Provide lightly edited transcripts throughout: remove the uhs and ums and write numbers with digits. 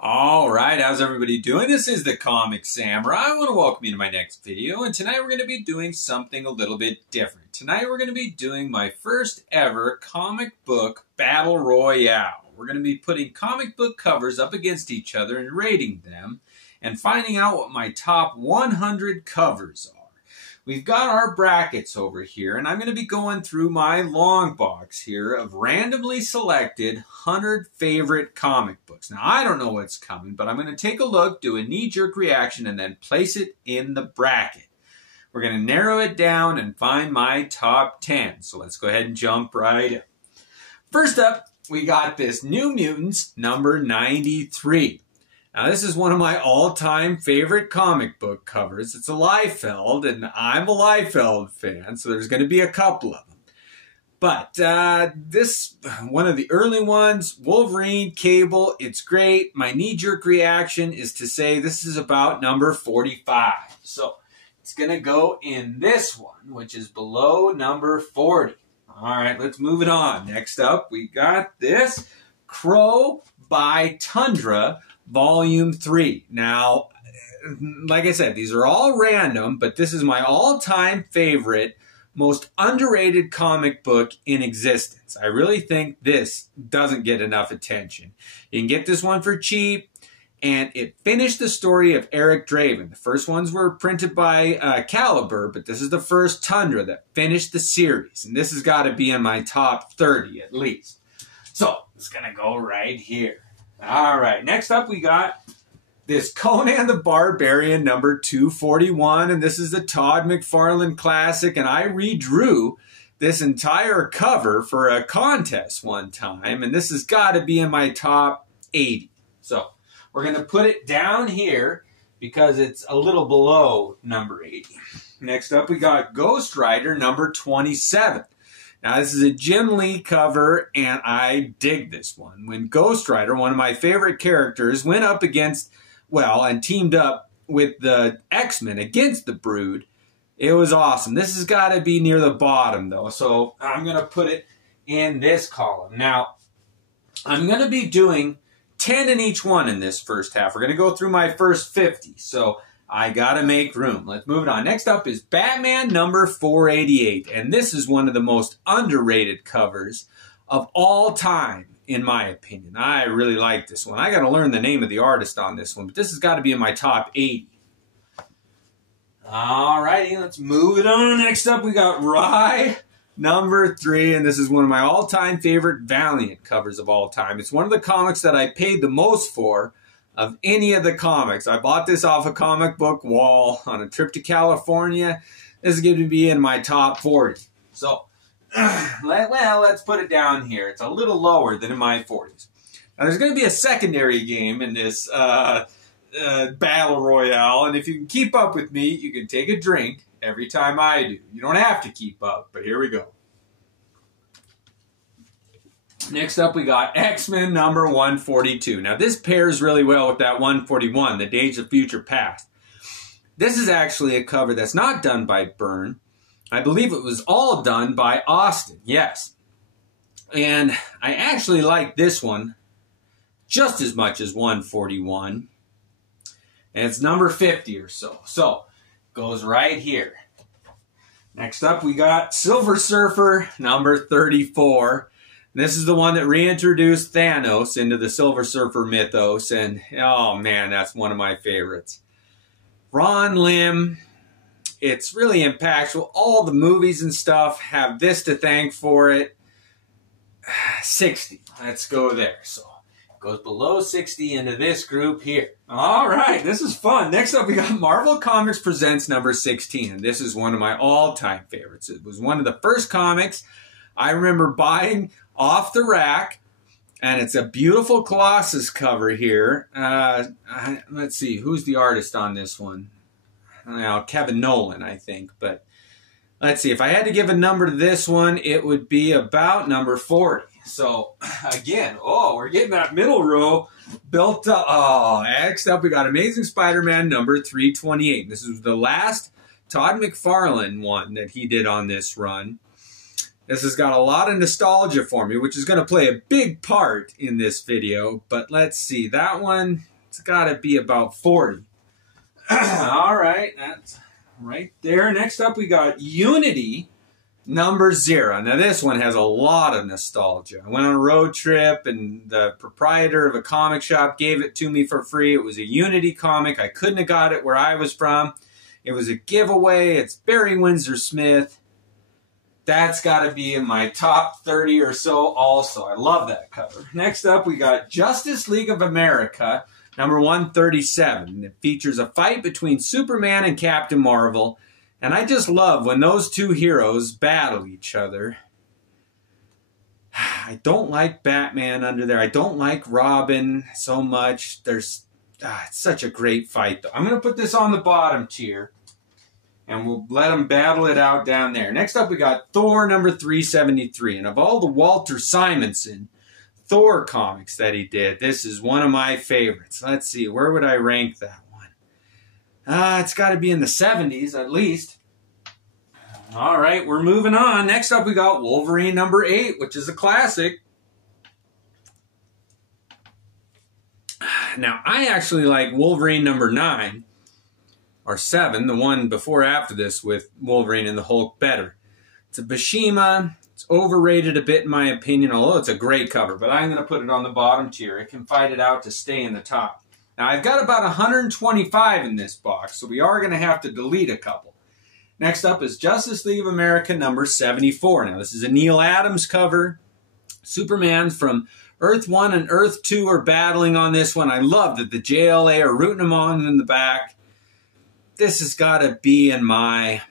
All right, how's everybody doing? This is the Comic Samurai. I want to welcome you to my next video, and tonight we're going to be doing something a little bit different. Tonight we're going to be doing my first ever comic book battle royale. We're going to be putting comic book covers up against each other and rating them, and finding out what my top 100 covers are. We've got our brackets over here, and I'm going to be going through my long box here of randomly selected 100 favorite comic books. Now, I don't know what's coming, but I'm going to take a look, do a knee-jerk reaction, and then place it in the bracket. We're going to narrow it down and find my top 10. So let's go ahead and jump right in. First up, we got this New Mutants number 93. Now, this is one of my all-time favorite comic book covers. It's a Liefeld, and I'm a Liefeld fan, so there's going to be a couple of them. But this, one of the early ones, Wolverine, Cable, it's great. My knee-jerk reaction is to say this is about number 45. So it's going to go in this one, which is below number 40. All right, let's move it on. Next up, we got this Crow by Tundra, Volume 3. Now, like I said, these are all random, but this is my all-time favorite, most underrated comic book in existence. I really think this doesn't get enough attention. You can get this one for cheap, and it finished the story of Eric Draven. The first ones were printed by Caliber, but this is the first Tundra that finished the series, and this has got to be in my top 30 at least. So, it's going to go right here. All right, next up we got this Conan the Barbarian number 241, and this is the Todd McFarlane classic, and I redrew this entire cover for a contest one time, and this has got to be in my top 80. So we're going to put it down here because it's a little below number 80. Next up we got Ghost Rider number 27. Now, this is a Jim Lee cover, and I dig this one. When Ghost Rider, one of my favorite characters, went up against, well, and teamed up with the X-Men against the Brood, it was awesome. This has got to be near the bottom, though, so I'm going to put it in this column. Now, I'm going to be doing 10 in each one in this first half. We're going to go through my first 50, so I gotta make room. Let's move it on. Next up is Batman number 488. And this is one of the most underrated covers of all time, in my opinion. I really like this one. I gotta learn the name of the artist on this one, but this has got to be in my top 80. Alrighty, let's move it on. Next up, we got Rye number 3. And this is one of my all-time favorite Valiant covers of all time. It's one of the comics that I paid the most for of any of the comics. I bought this off a comic book wall on a trip to California. This is going to be in my top 40. So, well, let's put it down here. It's a little lower than in my 40s. Now, there's going to be a secondary game in this Battle Royale, and if you can keep up with me, you can take a drink every time I do. You don't have to keep up, but here we go. Next up, we got X-Men number 142. Now, this pairs really well with that 141, the Days of Future Past. This is actually a cover that's not done by Byrne. I believe it was all done by Austin, yes. And I actually like this one just as much as 141. And it's number 50 or so. So, goes right here. Next up, we got Silver Surfer number 34. This is the one that reintroduced Thanos into the Silver Surfer mythos, and oh man, that's one of my favorites. Ron Lim, it's really impactful. All the movies and stuff have this to thank for it. 60, let's go there. So it goes below 60 into this group here. All right, this is fun. Next up, we got Marvel Comics Presents number 16, and this is one of my all-time favorites. It was one of the first comics I remember buying off the rack, and it's a beautiful Colossus cover here. Let's see, who's the artist on this one? Well, Kevin Nolan, I think, but let's see. If I had to give a number to this one, it would be about number 40. So, again, we're getting that middle row built up. Oh, next up, we got Amazing Spider-Man number 328. This is the last Todd McFarlane one that he did on this run. This has got a lot of nostalgia for me, which is going to play a big part in this video. But let's see. That one, it's got to be about 40. All right. That's right there. Next up, we got Unity number 0. Now, this one has a lot of nostalgia. I went on a road trip, and the proprietor of a comic shop gave it to me for free. It was a Unity comic. I couldn't have got it where I was from. It was a giveaway. It's Barry Windsor Smith. That's got to be in my top 30 or so also. I love that cover. Next up, we got Justice League of America, number 137. It features a fight between Superman and Captain Marvel. And I just love when those two heroes battle each other. I don't like Batman under there. I don't like Robin so much. It's such a great fight, though. I'm going to put this on the bottom tier. And we'll let them battle it out down there. Next up, we got Thor number 373. And of all the Walter Simonson Thor comics that he did, this is one of my favorites. Let's see, where would I rank that one? It's got to be in the 70s at least. All right, we're moving on. Next up, we got Wolverine number 8, which is a classic. Now, I actually like Wolverine number 9. Or 7, the one before after this with Wolverine and the Hulk better. It's a Bashima. It's overrated a bit in my opinion, although it's a great cover. But I'm going to put it on the bottom tier. It can fight it out to stay in the top. Now, I've got about 125 in this box, so we are going to have to delete a couple. Next up is Justice League of America number 74. Now, this is a Neil Adams cover. Superman from Earth 1 and Earth 2 are battling on this one. I love that the JLA are rooting them on in the back. This has got to be in my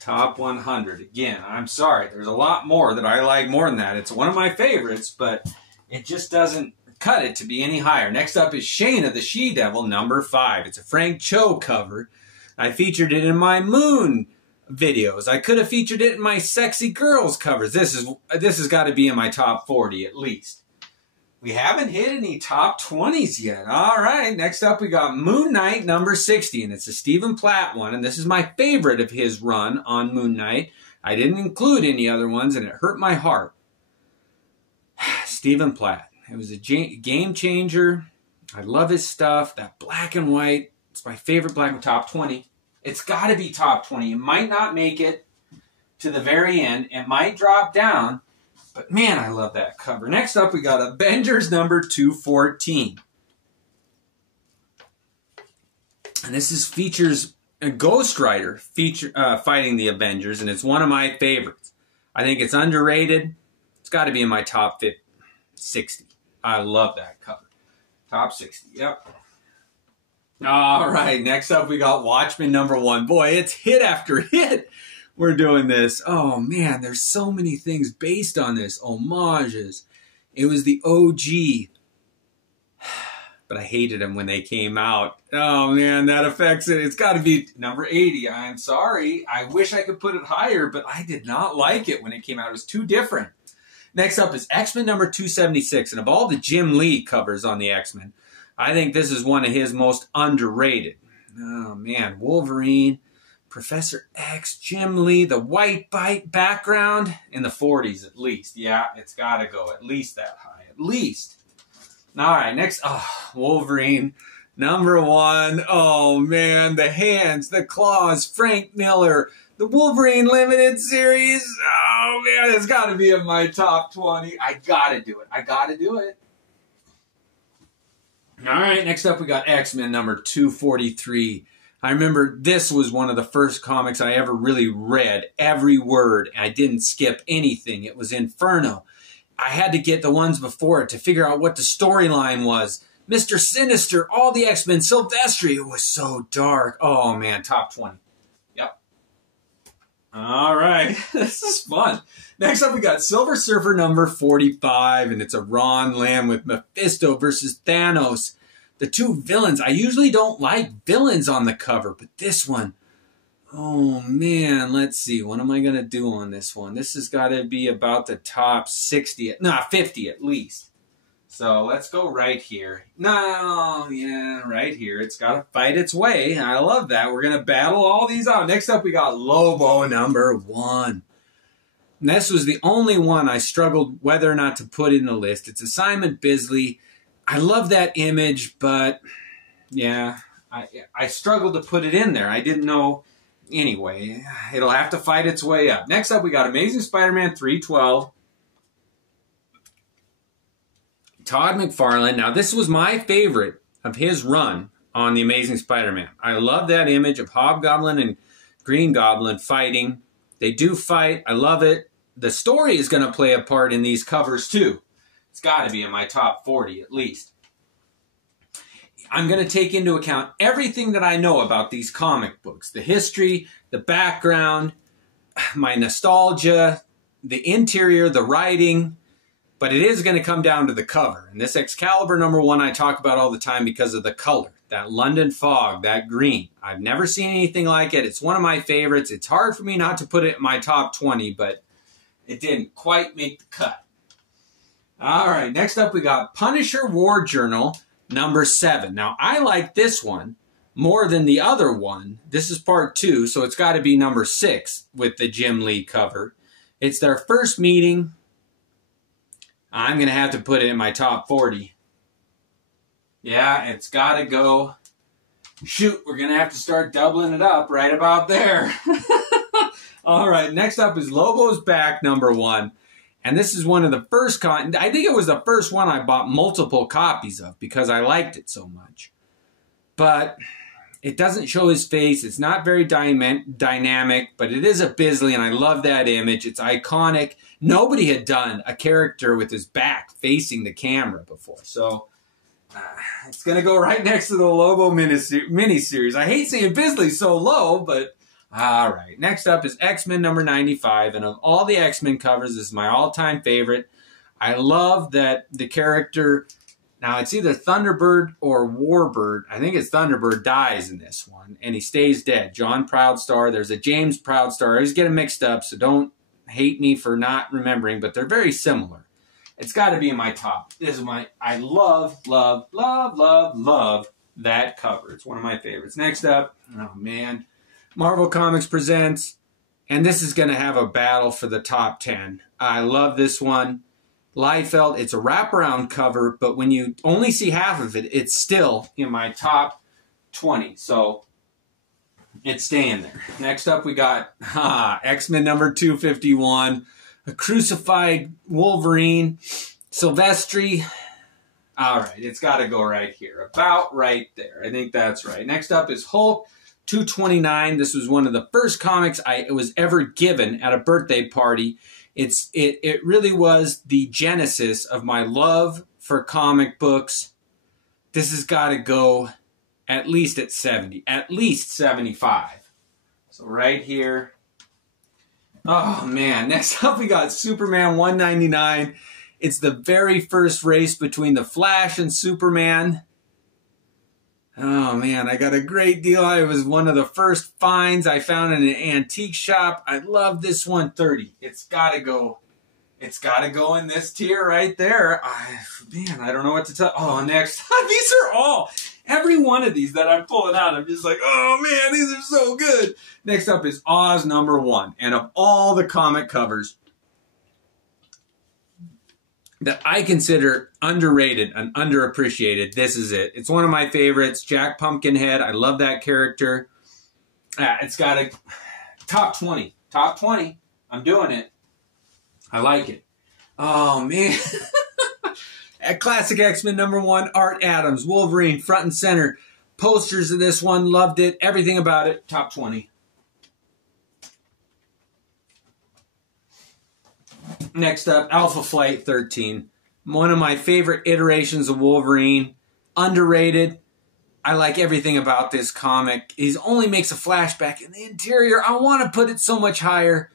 top 100. Again, I'm sorry. There's a lot more that I like more than that. It's one of my favorites, but it just doesn't cut it to be any higher. Next up is Shayna the She-Devil, number 5. It's a Frank Cho cover. I featured it in my Moon videos. I could have featured it in my Sexy Girls covers. This has got to be in my top 40 at least. We haven't hit any top 20s yet. All right, next up we got Moon Knight number 60, and it's a Stephen Platt one, and this is my favorite of his run on Moon Knight. I didn't include any other ones, and it hurt my heart. Stephen Platt. It was a game changer. I love his stuff. That black and white. It's my favorite black and top 20. It's got to be top 20. It might not make it to the very end. It might drop down. But man, I love that cover. Next up, we got Avengers number 214. And this features a Ghost Rider fighting the Avengers, and it's one of my favorites. I think it's underrated. It's got to be in my top 60. I love that cover. Top 60, yep. All right, next up, we got Watchmen number 1. Boy, it's hit after hit. We're doing this. Oh, man, there's so many things based on this. Homages. It was the OG. But I hated them when they came out. Oh, man, that affects it. It's got to be number 80. I'm sorry. I wish I could put it higher, but I did not like it when it came out. It was too different. Next up is X-Men number 276. And of all the Jim Lee covers on the X-Men, I think this is one of his most underrated. Oh, man, Wolverine, Professor X, Jim Lee, the white background in the 40s at least. Yeah, it's got to go at least that high, at least. All right, next, Wolverine, number 1. Oh, man, the hands, the claws, Frank Miller, the Wolverine Limited Series. Oh, man, it's got to be in my top 20. I got to do it. I got to do it. All right, next up we got X-Men number 243. I remember this was one of the first comics I ever really read, every word. I didn't skip anything. It was Inferno. I had to get the ones before it to figure out what the storyline was. Mr. Sinister, all the X-Men, Silvestri. It was so dark. Oh, man, top 20. Yep. All right, this is fun. Next up, we got Silver Surfer number 45, and it's a Ron Lamb with Mephisto versus Thanos. The two villains. I usually don't like villains on the cover, but this one, oh man, let's see. What am I going to do on this one? This has got to be about the top 60, no, 50 at least. So let's go right here. No, yeah, right here. It's got to fight its way. I love that. We're going to battle all these out. Next up, we got Lobo number 1. And this was the only one I struggled whether or not to put in the list. It's a Simon Bisley. I love that image, but yeah, I struggled to put it in there. I didn't know. Anyway, it'll have to fight its way up. Next up, we got Amazing Spider-Man 312. Todd McFarlane. Now, this was my favorite of his run on The Amazing Spider-Man. I love that image of Hobgoblin and Green Goblin fighting. They do fight. I love it. The story is going to play a part in these covers, too. It's got to be in my top 40, at least. I'm going to take into account everything that I know about these comic books. The history, the background, my nostalgia, the interior, the writing. But it is going to come down to the cover. And this Excalibur number 1 I talk about all the time because of the color. That London fog, that green. I've never seen anything like it. It's one of my favorites. It's hard for me not to put it in my top 20, but it didn't quite make the cut. All right, next up we got Punisher War Journal number 7. Now, I like this one more than the other one. This is part 2, so it's got to be number 6 with the Jim Lee cover. It's their first meeting. I'm going to have to put it in my top 40. Yeah, it's got to go. Shoot, we're going to have to start doubling it up right about there. All right, next up is Lobo's Back number 1. And this is one of the first, I think it was the first one I bought multiple copies of because I liked it so much. But it doesn't show his face. It's not very dynamic, but it is a Bisley, and I love that image. It's iconic. Nobody had done a character with his back facing the camera before. So it's going to go right next to the Lobo miniseries. I hate seeing Bisley so low, but all right. Next up is X-Men number 95. And of all the X-Men covers, this is my all-time favorite. I love that the character, now it's either Thunderbird or Warbird. I think it's Thunderbird dies in this one, and he stays dead. John Proudstar. There's a James Proudstar. I always get them mixed up, so don't hate me for not remembering, but they're very similar. It's got to be in my top. This is I love, love, love, love, love that cover. It's one of my favorites. Next up, oh man, Marvel Comics presents, and this is going to have a battle for the top 10. I love this one. Liefeld, it's a wraparound cover, but when you only see half of it, it's still in my top 20. So it's staying there. Next up, we got X-Men number 251. A crucified Wolverine, Silvestri. All right, it's got to go right here. About right there. I think that's right. Next up is Hulk 229. This was one of the first comics I was ever given at a birthday party. It really was the genesis of my love for comic books. This has got to go at least at 70. At least 75. So right here. Oh, man. Next up, we got Superman 199. It's the very first race between the Flash and Superman. Oh, man. I got a great deal. It was one of the first finds I found in an antique shop. I love this 130. It's got to go. It's got to go in this tier right there. Man, I don't know what to tell. Oh, next. These are all. Every one of these that I'm pulling out, I'm just like, oh man, these are so good. Next up is Oz number 1. And of all the comic covers that I consider underrated and underappreciated, this is it. It's one of my favorites. Jack Pumpkinhead. I love that character. It's got a top 20. Top 20. I'm doing it. I like it. Oh man. At Classic X-Men number 1, Art Adams, Wolverine, front and center. Posters of this one, loved it. Everything about it, top 20. Next up, Alpha Flight 13. One of my favorite iterations of Wolverine. Underrated. I like everything about this comic. He only makes a flashback in the interior. I want to put it so much higher.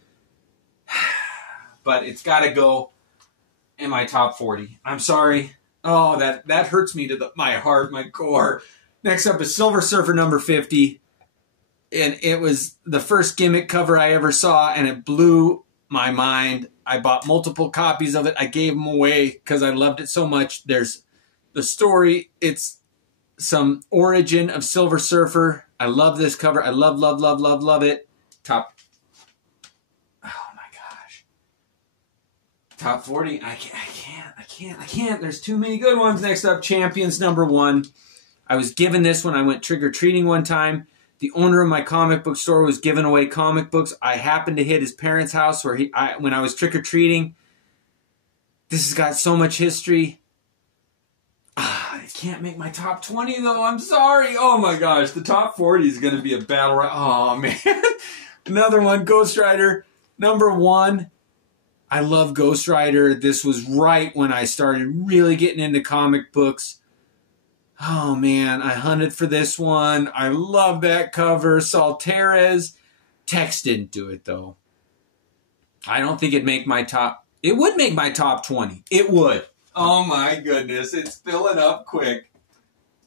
But it's got to go in my top 40. I'm sorry. Oh, that hurts me to my heart, my core. Next up is Silver Surfer number 50. And it was the first gimmick cover I ever saw, and it blew my mind. I bought multiple copies of it. I gave them away because I loved it so much. There's the story. It's some origin of Silver Surfer. I love this cover. I love, love, love, love, love it. Top. Oh my gosh. Top 40. I can't. There's too many good ones. Next up, Champions #1. I was given this when I went trick-or-treating one time. The owner of my comic book store was giving away comic books. I happened to hit his parents' house when I was trick-or-treating. This has got so much history. I can't make my top 20, though. I'm sorry. Oh, my gosh. The top 40 is going to be a battle royale. Oh, man. Another one, Ghost Rider #1. I love Ghost Rider. This was right when I started really getting into comic books. Oh, man, I hunted for this one. I love that cover. Saltares. Text didn't do it, though. I don't think it'd make my top... It would make my top 20. It would. Oh, my goodness. It's filling up quick.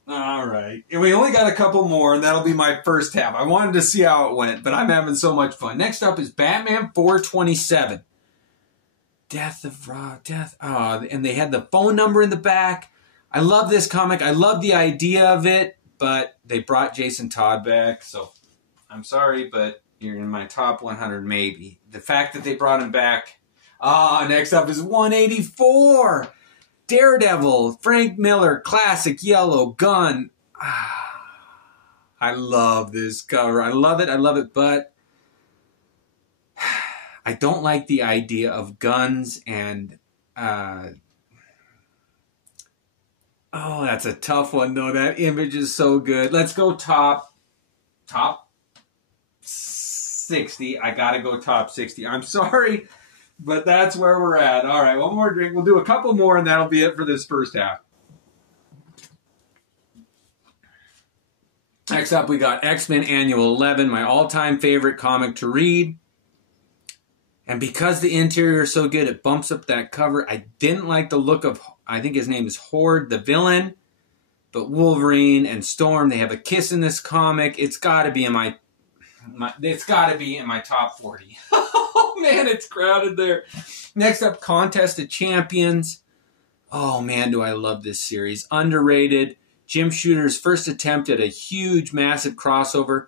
All right. And we only got a couple more, and that'll be my first half. I wanted to see how it went, but I'm having so much fun. Next up is Batman 427. Death of Raw. Death... Oh, and they had the phone number in the back. I love this comic. I love the idea of it, but they brought Jason Todd back, so I'm sorry, but you're in my top 100 maybe. The fact that they brought him back. Next up is 184. Daredevil, Frank Miller, classic yellow gun. I love this cover. I love it, but I don't like the idea of guns and... Oh, that's a tough one, though. That image is so good. Let's go top 60. I got to go top 60. I'm sorry, but that's where we're at. All right, one more drink. We'll do a couple more, and that'll be it for this first half. Next up, we got X-Men Annual 11, my all-time favorite comic to read. And because the interior is so good, it bumps up that cover. I didn't like the look of... I think his name is Horde, the villain. But Wolverine and Storm, they have a kiss in this comic. It's got to be in my top 40. Oh man, it's crowded there. Next up, Contest of Champions. Oh man, do I love this series. Underrated. Jim Shooter's first attempt at a huge, massive crossover.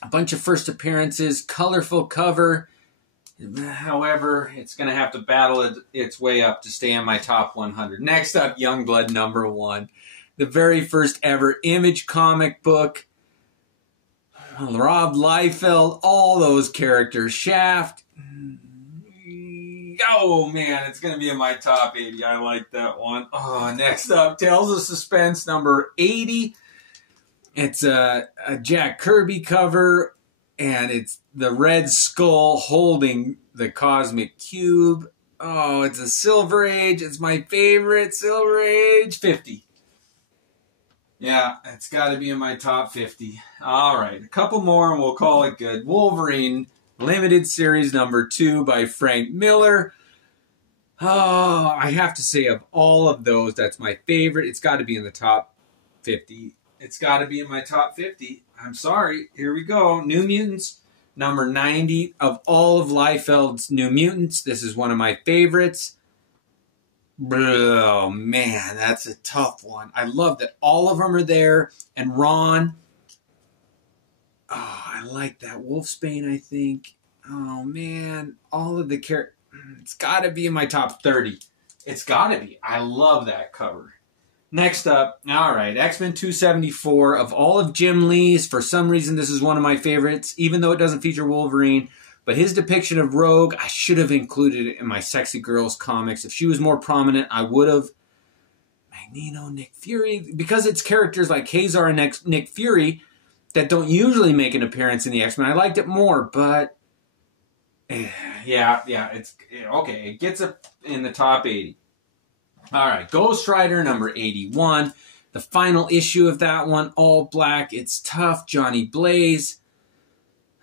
A bunch of first appearances, colorful cover. However, it's going to have to battle its way up to stay in my top 100. Next up, Youngblood #1. The very first ever Image comic book. Rob Liefeld, all those characters. Shaft. Oh, man, it's going to be in my top 80. I like that one. Oh, next up, Tales of Suspense #80. It's a Jack Kirby cover. And it's the Red Skull holding the Cosmic Cube. Oh, it's a Silver Age. It's my favorite Silver Age. 50. Yeah, it's got to be in my top 50. All right, a couple more and we'll call it good. Wolverine, Limited Series #2 by Frank Miller. Oh, I have to say of all of those, that's my favorite. It's got to be in the top 50. It's got to be in my top 50. I'm sorry. Here we go. New Mutants, #90. Of all of Liefeld's New Mutants, this is one of my favorites. Oh, man, that's a tough one. I love that all of them are there. And Ron. Oh, I like that. Wolfsbane, I think. Oh, man. All of the characters. It's got to be in my top 30. It's got to be. I love that cover. Next up, all right, X-Men 274. Of all of Jim Lee's, for some reason, this is one of my favorites, even though it doesn't feature Wolverine. But his depiction of Rogue, I should have included it in my Sexy Girls comics. If she was more prominent, I would have. Magneto, Nick Fury, because it's characters like Hazar and Nick Fury that don't usually make an appearance in the X-Men. I liked it more, but yeah, it's okay. It gets up in the top 80. All right, Ghost Rider #81. The final issue of that one, all black. It's tough. Johnny Blaze.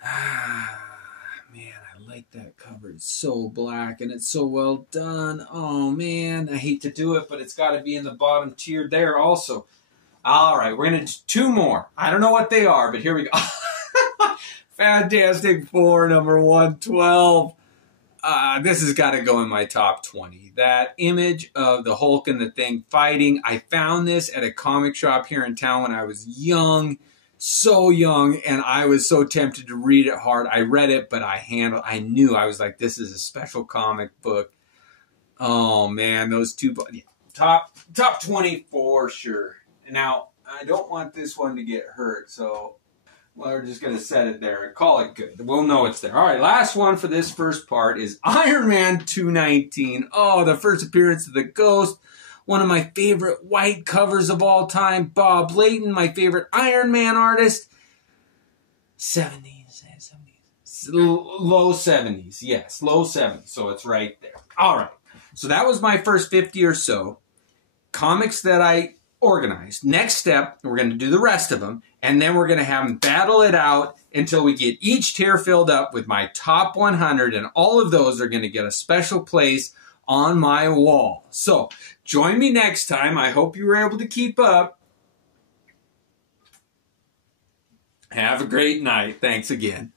Man, I like that cover. It's so black and it's so well done. Oh, man, I hate to do it, but it's got to be in the bottom tier there also. All right, we're going to do two more. I don't know what they are, but here we go. Fantastic Four #112. this has got to go in my top 20. That image of the Hulk and the Thing fighting. I found this at a comic shop here in town when I was young, so young, and I was so tempted to read it hard. I read it, but I knew, I was like, this is a special comic book. Oh man, those two, yeah, top 20 for sure. Now, I don't want this one to get hurt, so we're just going to set it there and call it good. We'll know it's there. All right, last one for this first part is Iron Man 219. Oh, the first appearance of the Ghost. One of my favorite white covers of all time. Bob Layton, my favorite Iron Man artist. 70s. Low 70s. Yes, low 70s. So it's right there. All right. So that was my first 50 or so comics that I organized. Next step, we're going to do the rest of them, and then we're going to have them battle it out until we get each tier filled up with my top 100, and all of those are going to get a special place on my wall. So join me next time. I hope you were able to keep up. Have a great night. Thanks again.